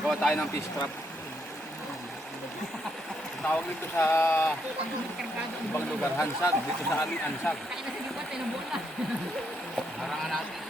Gawa tayo ng fish trap. Tawag dito sa ibang lugar, hansag. Dito sa amin, hansag. Harangan natin.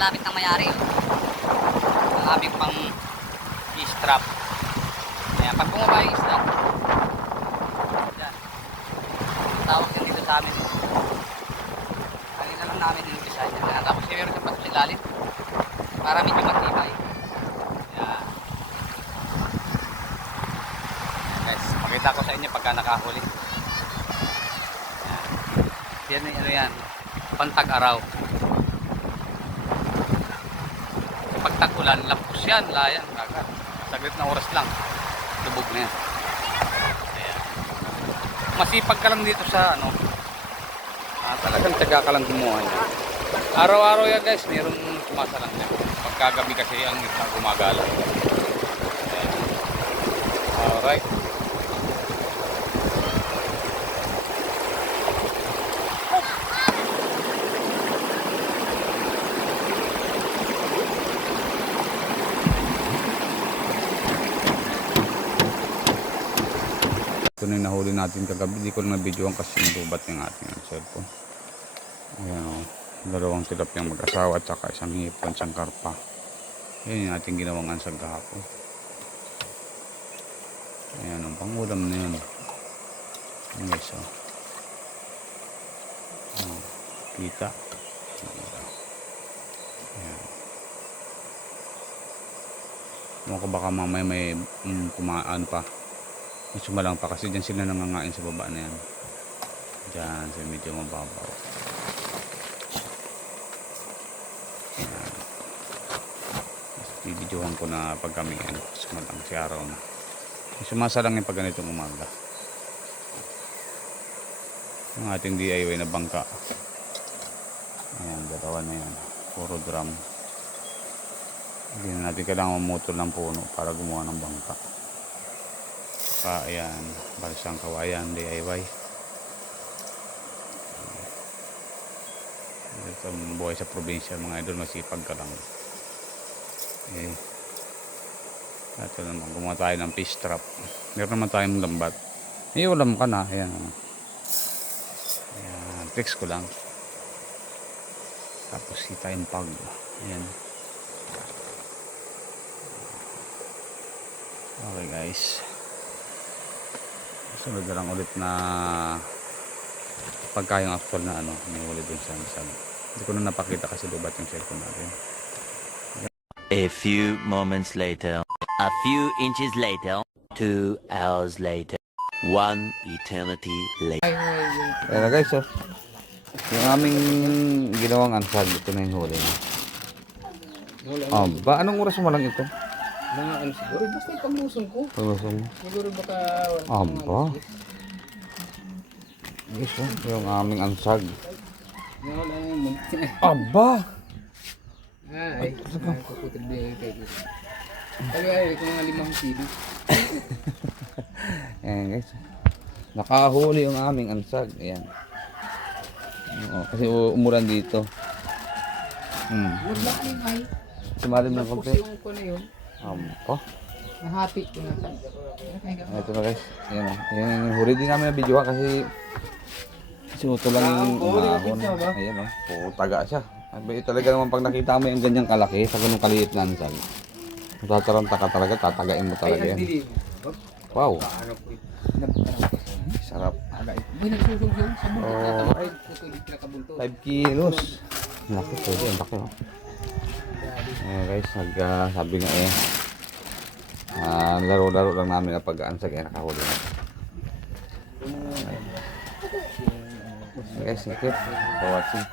malapit ng mayari. Ang aming pang i-strap. Ayan, pag bumaba yung isda, yan. Ang tawag din dito sa amin. Kanina lang namin yung design. Tapos meron siyang pato sa ilalim. Para medyo matibay. Yan. Guys, pakita ko sa inyo pagka nakahuli. Yan ay ano yan, pantag-araw. Pag tag-ulan, lampos yan, layan, kagat. Saglit na oras lang, lubog na yan. Ayan. Masipag ka lang dito sa ano, talagang taga ka lang gumawa niya. Araw-araw yan guys, mayroong sumasalang yan. Pagkagabi kasi ang isa gumagala. Ayan. Alright. Ito na yung nahuli natin kagabi. Hindi ko na nabidyoan kasi nabubat yung ating cellphone. Ayan o. Dalawang tilapyang mag-asawa at saka isang hipon, isang karpa. Ayan yung ating ginawang ansag kahapon. Ayan ang pangulam na yun. Ayan guys o. Kita. Ayan. Mukha baka mamaya may kumaan pa. May sumalang pa kasi dyan sila nangangain sa baba na yan. Dyan sa medyo mababaw. Ayan. Bibidyohan ko na pag kami sumalang si araw na. Sumasalang yung pag ganitong umaga. Ang ating DIY na bangka. Ayan, dalawa na yan. Puro drum. Hindi na natin kailangan mamutol ng puno para gumawa ng bangka. Ayan, balsang kawayan, DIY. Ito ang buhay sa probinsya, mga idol, masipag ka lang. Eh, ito naman, gumawa tayo ng fish trap. Meron naman tayong lambat. Eh, ulam ka na. Ayan. Ayan, fix ko lang. Tapos hita yung pag. Ayan. Okay guys. Sunod na lang ulit na pagka yung actual na ano, may ulit dun sa isang. Hindi ko na napakita kasi lubat yung cellphone natin. A few moments later, a few inches later, 2 hours later, 1 eternity later. Ayan na guys, oh. Yung aming ginawang ansag, ito na yung huli na. Ba, anong oras mo lang ito? Mga ano siguro, basta paglusong ko. Palusong mo. Siguro baka... Aba. Guys, oh, yung aming ansag. Wala yung Aba! ay, kuputid na yung kayo. Ay, kung mga 5 kilo. Ayan guys. Nakahuli yung aming ansag. Ayan. Oo, kasi umuran dito. Wala kayo ay. Sumalim ng Tapos konti. yung ko na yun, Aba. nahati ko na. Ito na guys. Ayan o. Ayan yung huli din namin na videohan kasi ito lang yung umahon. Ayan o. Puro taga siya. Ay, talaga naman pag nakita mo yung ganyang kalaki sa ganung kaliit na ansag. Tataranta ka talaga. Tatagain mo talaga yan. Wow. Sarap. May nagsusog yun sa mga Oh. ay, kutulit na kabunto. 5 kilos. Laki po yun. Laki o. Ayan guys. Sabi nga laro-laro lang namin na pag-aansag. Ayan nakahuli na. Guys, thank you for watching.